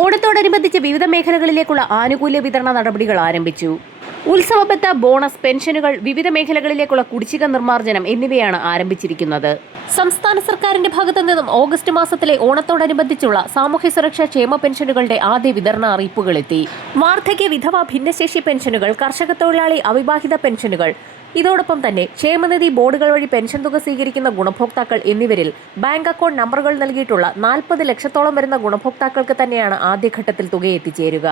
ഓണത്തോടനുബന്ധിച്ച് വിവിധ മേഖലകളിലേക്കുള്ള ആനുകൂല്യ വിതരണ നടപടികൾ ആരംഭിച്ചു. ഉത്സവബത്ത ബോണസ്, പെൻഷനുകൾ, വിവിധ മേഖലകളിലേക്കുള്ള കുടിശ്ശിക നിർമ്മാർജ്ജനം എന്നിവയാണ് ആരംഭിച്ചിരിക്കുന്നത്. സംസ്ഥാന സർക്കാരിന്റെ ഭാഗത്തു നിന്നും ഓഗസ്റ്റ് മാസത്തിലെ ഓണത്തോടനുബന്ധിച്ചുള്ള സാമൂഹ്യ സുരക്ഷാ ക്ഷേമ പെൻഷനുകളുടെ ആദ്യ വിതരണ അറിയിപ്പുകളെത്തി. വാർദ്ധക്യ, വിധവ, ഭിന്നശേഷി പെൻഷനുകൾ, കർഷക തൊഴിലാളി അവിവാഹിത പെൻഷനുകൾ, ഇതോടൊപ്പം തന്നെ ക്ഷേമനിധി ബോർഡുകൾ വഴി പെൻഷൻ തുക സ്വീകരിക്കുന്ന ഗുണഭോക്താക്കൾ എന്നിവരിൽ ബാങ്ക് അക്കൗണ്ട് നമ്പറുകൾ നൽകിയിട്ടുള്ള 40 ലക്ഷത്തോളം വരുന്ന ഗുണഭോക്താക്കൾക്ക് തന്നെയാണ് ആദ്യഘട്ടത്തിൽ തുക എത്തിച്ചേരുക.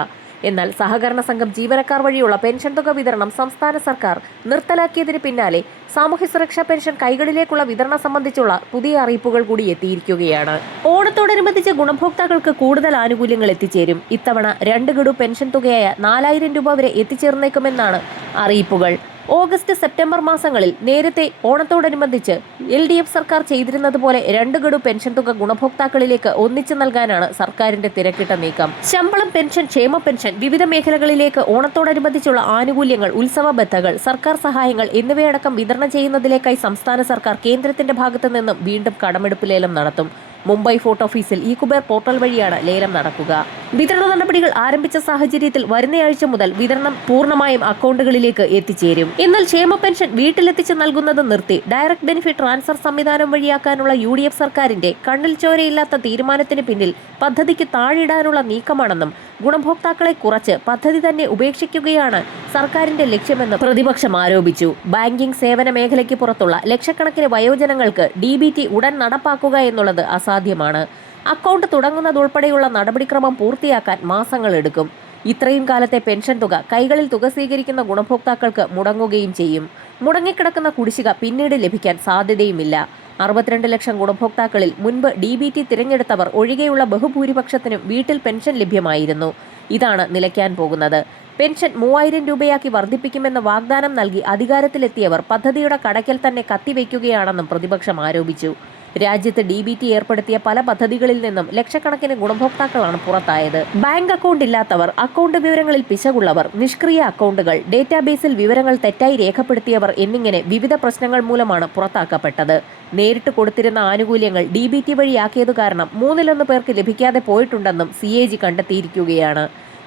എന്നാൽ സഹകരണ സംഘം ജീവനക്കാർ വഴിയുള്ള പെൻഷൻ തുക വിതരണം സംസ്ഥാന സർക്കാർ നിർത്തലാക്കിയതിന് പിന്നാലെ സാമൂഹ്യ സുരക്ഷാ പെൻഷൻ കൈകളിലേക്കുള്ള വിതരണം സംബന്ധിച്ചുള്ള പുതിയ അറിയിപ്പുകൾ കൂടി എത്തിയിരിക്കുകയാണ്. ഓണത്തോടനുബന്ധിച്ച് ഗുണഭോക്താക്കൾക്ക് കൂടുതൽ ആനുകൂല്യങ്ങൾ എത്തിച്ചേരും. ഇത്തവണ 2 ഗഡു പെൻഷൻ തുകയായ 4000 രൂപ വരെ എത്തിച്ചേർന്നേക്കുമെന്നാണ് അറിയിപ്പുകൾ. ഓഗസ്റ്റ്, സെപ്റ്റംബർ മാസങ്ങളിൽ നേരത്തെ ഓണത്തോടനുബന്ധിച്ച് LDF സർക്കാർ ചെയ്തിരുന്നത് പോലെ 2 ഗഡു പെൻഷൻ തുക ഗുണഭോക്താക്കളിലേക്ക് ഒന്നിച്ചു നൽകാനാണ് സർക്കാരിന്റെ തിരക്കിട്ട നീക്കം. ശമ്പളം, പെൻഷൻ, ക്ഷേമ പെൻഷൻ, വിവിധ മേഖലകളിലേക്ക് ഓണത്തോടനുബന്ധിച്ചുള്ള ആനുകൂല്യങ്ങൾ, ഉത്സവ ബത്തകൾ, സർക്കാർ സഹായങ്ങൾ എന്നിവയടക്കം വിതരണം ചെയ്യുന്നതിലേക്കായി സംസ്ഥാന സർക്കാർ കേന്ദ്രത്തിന്റെ ഭാഗത്തു നിന്നും വീണ്ടും കടമെടുപ്പ് ലേലം നടത്തും. മുംബൈ ഫോർട്ട് ഓഫീസിൽ ഇ-കുബേർ പോർട്ടൽ വഴിയാണ് ലേലം നടക്കുക. വിതരണ നടപടികൾ ആരംഭിച്ച സാഹചര്യത്തിൽ വരുന്നയാഴ്ച മുതൽ വിതരണം പൂർണ്ണമായും അക്കൗണ്ടുകളിലേക്ക് എത്തിച്ചേരും. എന്നാൽ ക്ഷേമ പെൻഷൻ വീട്ടിലെത്തിച്ച് നൽകുന്നത് നിർത്തി ഡയറക്ട് ബെനിഫിറ്റ് ട്രാൻസ്ഫർ സംവിധാനം വഴിയാക്കാനുള്ള UDF സർക്കാരിന്റെ കണ്ണിൽ ചോരയില്ലാത്ത തീരുമാനത്തിന് പിന്നിൽ പദ്ധതിക്ക് താഴിടാനുള്ള നീക്കമാണെന്നും ഗുണഭോക്താക്കളെ കുറച്ച് പദ്ധതി തന്നെ ഉപേക്ഷിക്കുകയാണ് സർക്കാരിന്റെ ലക്ഷ്യമെന്ന് പ്രതിപക്ഷം ആരോപിച്ചു. ബാങ്കിംഗ് സേവന മേഖലയ്ക്ക് പുറത്തുള്ള ലക്ഷക്കണക്കിന് വയോജനങ്ങൾക്ക് DBT ഉടൻ നടപ്പാക്കുക എന്നുള്ളത് അസാധ്യമാണ്. അക്കൗണ്ട് തുടങ്ങുന്നതുൾപ്പെടെയുള്ള നടപടിക്രമം പൂർത്തിയാക്കാൻ മാസങ്ങളെടുക്കും. ഇത്രയും കാലത്തെ പെൻഷൻ തുക കൈകളിൽ തുക സ്വീകരിക്കുന്ന ഗുണഭോക്താക്കൾക്ക് മുടങ്ങുകയും ചെയ്യും. മുടങ്ങിക്കിടക്കുന്ന കുടിശ്ശിക പിന്നീട് ലഭിക്കാൻ സാധ്യതയുമില്ല. 62 ലക്ഷം ഗുണഭോക്താക്കളിൽ മുൻപ് DBT തിരഞ്ഞെടുത്തവർ ഒഴികെയുള്ള ബഹുഭൂരിപക്ഷത്തിനും വീട്ടിൽ പെൻഷൻ ലഭ്യമായിരുന്നു. ഇതാണ് നിലയ്ക്കാൻ പോകുന്നത്. പെൻഷൻ 3000 രൂപയാക്കി വർദ്ധിപ്പിക്കുമെന്ന് വാഗ്ദാനം നൽകി അധികാരത്തിലെത്തിയവർ പദ്ധതിയുടെ കടയ്ക്കൽ തന്നെ കത്തിവെക്കുകയാണെന്നും പ്രതിപക്ഷം ആരോപിച്ചു. രാജ്യത്ത് DBT ഏർപ്പെടുത്തിയ പല പദ്ധതികളിൽ നിന്നും ലക്ഷക്കണക്കിന് ഗുണഭോക്താക്കളാണ് പുറത്തായത്. ബാങ്ക് അക്കൗണ്ട് ഇല്ലാത്തവർ, അക്കൗണ്ട് വിവരങ്ങളിൽ പിശകുള്ളവർ, നിഷ്ക്രിയ അക്കൗണ്ടുകൾ, ഡേറ്റാബേസിൽ വിവരങ്ങൾ തെറ്റായി രേഖപ്പെടുത്തിയവർ എന്നിങ്ങനെ വിവിധ പ്രശ്നങ്ങൾ മൂലമാണ് പുറത്താക്കപ്പെട്ടത്. നേരിട്ട് കൊടുത്തിരുന്ന ആനുകൂല്യങ്ങൾ DBT വഴിയാക്കിയതു കാരണം 1/3 പേർക്ക് ലഭിക്കാതെ പോയിട്ടുണ്ടെന്നും CAG കണ്ടെത്തിയിരിക്കുകയാണ്.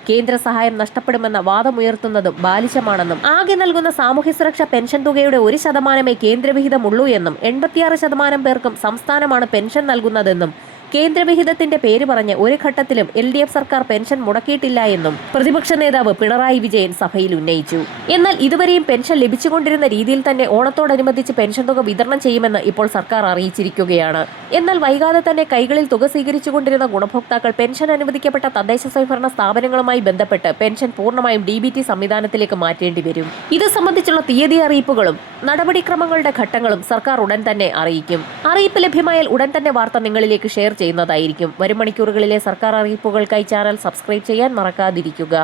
കേന്ദ്ര സഹായം നഷ്ടപ്പെടുമെന്ന വാദമുയർത്തുന്നതും ബാലിശമാണെന്നും ആകെ നൽകുന്ന സാമൂഹ്യ സുരക്ഷാ പെൻഷൻ തുകയുടെ 1% കേന്ദ്രവിഹിതമുള്ളൂ എന്നും 86% പേർക്കും സംസ്ഥാനമാണ് പെൻഷൻ നൽകുന്നതെന്നും കേന്ദ്രവിഹിതത്തിന്റെ പേര് പറഞ്ഞ് ഒരു ഘട്ടത്തിലും LDF സർക്കാർ പെൻഷൻ മുടക്കിയിട്ടില്ല എന്നും പ്രതിപക്ഷ നേതാവ് പിണറായി വിജയൻ സഭയിൽ ഉന്നയിച്ചു. എന്നാൽ ഇതുവരെയും പെൻഷൻ ലഭിച്ചുകൊണ്ടിരുന്ന രീതിയിൽ തന്നെ ഓണത്തോടനുബന്ധിച്ച് പെൻഷൻ തുക വിതരണം ചെയ്യുമെന്ന് ഇപ്പോൾ സർക്കാർ അറിയിച്ചിരിക്കുകയാണ്. എന്നാൽ വൈകാതെ തന്നെ കൈകളിൽ തുക സ്വീകരിച്ചുകൊണ്ടിരുന്ന ഗുണഭോക്താക്കൾ പെൻഷൻ അനുവദിക്കപ്പെട്ട തദ്ദേശ സ്വയംഭരണ സ്ഥാപനങ്ങളുമായി ബന്ധപ്പെട്ട് പെൻഷൻ പൂർണ്ണമായും DBT സംവിധാനത്തിലേക്ക് മാറ്റേണ്ടി വരും. ഇത് സംബന്ധിച്ചുള്ള തീയതി അറിയിപ്പുകളും നടപടിക്രമങ്ങളുടെ ഘട്ടങ്ങളും സർക്കാർ ഉടൻ തന്നെ അറിയിക്കും. അറിയിപ്പ് ലഭ്യമായാൽ ഉടൻ തന്നെ വാർത്ത നിങ്ങളിലേക്ക് ഷെയർ ചെയ്യുന്നതായിരിക്കും. വരും മണിക്കൂറുകളിലെ സർക്കാർ അറിയിപ്പുകൾക്കായി ചാനൽ സബ്സ്ക്രൈബ് ചെയ്യാൻ മറക്കാതിരിക്കുക.